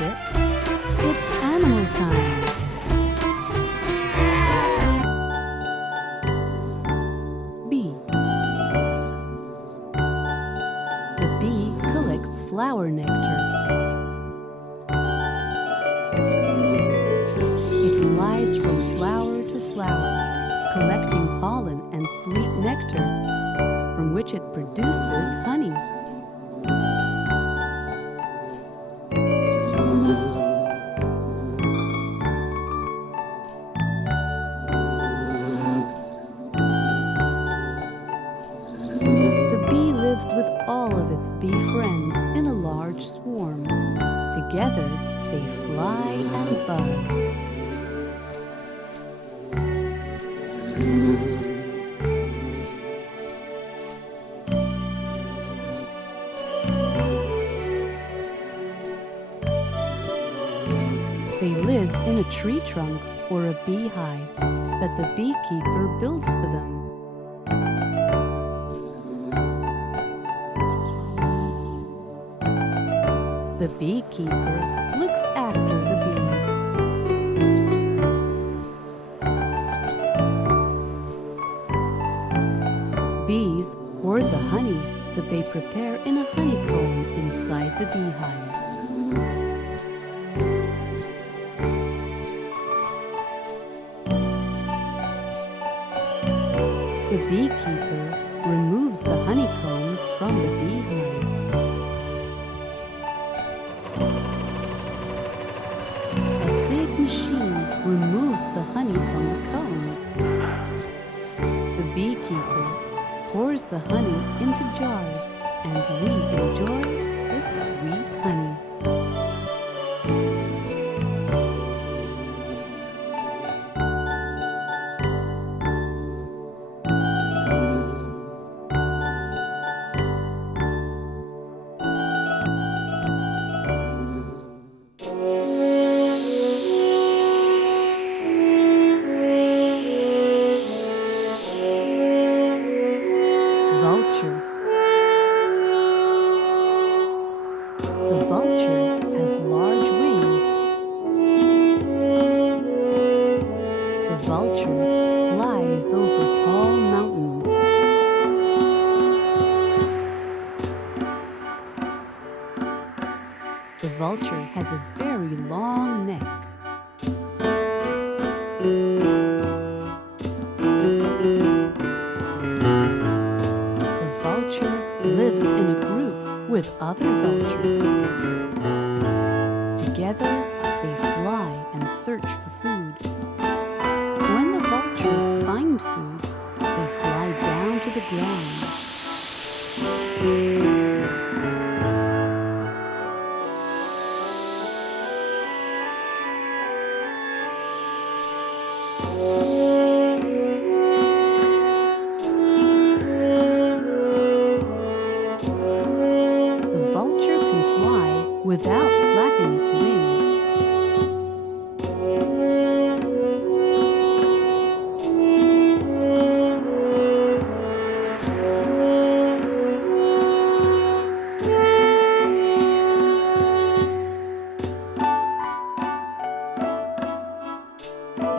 it? It's animal time! Bee. The bee collects flower nectar. It flies from flower to flower, collecting pollen and sweet nectar, from which it produces honey. With all of its bee friends in a large swarm. Together, they fly and buzz. They live in a tree trunk or a beehive that the beekeeper builds for them. The beekeeper looks after the bees. Bees hoard the honey that they prepare in a honeycomb inside the beehive. The beekeeper removes the honeycombs from the beehive. Removes the honey from the combs. The beekeeper pours the honey into jars, and we enjoy the sweet honey. Vulture. The vulture has large wings. The vulture flies over tall mountains. The vulture has a very long neck. Lives in a group with other vultures. Together, they fly and search for food. When the vultures find food, they fly down to the ground. Without flapping its wings.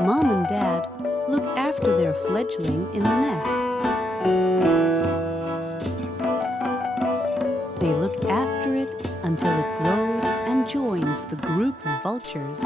Mom and Dad look after their fledgling in the nest. They look after it until it grows and joins the group of vultures.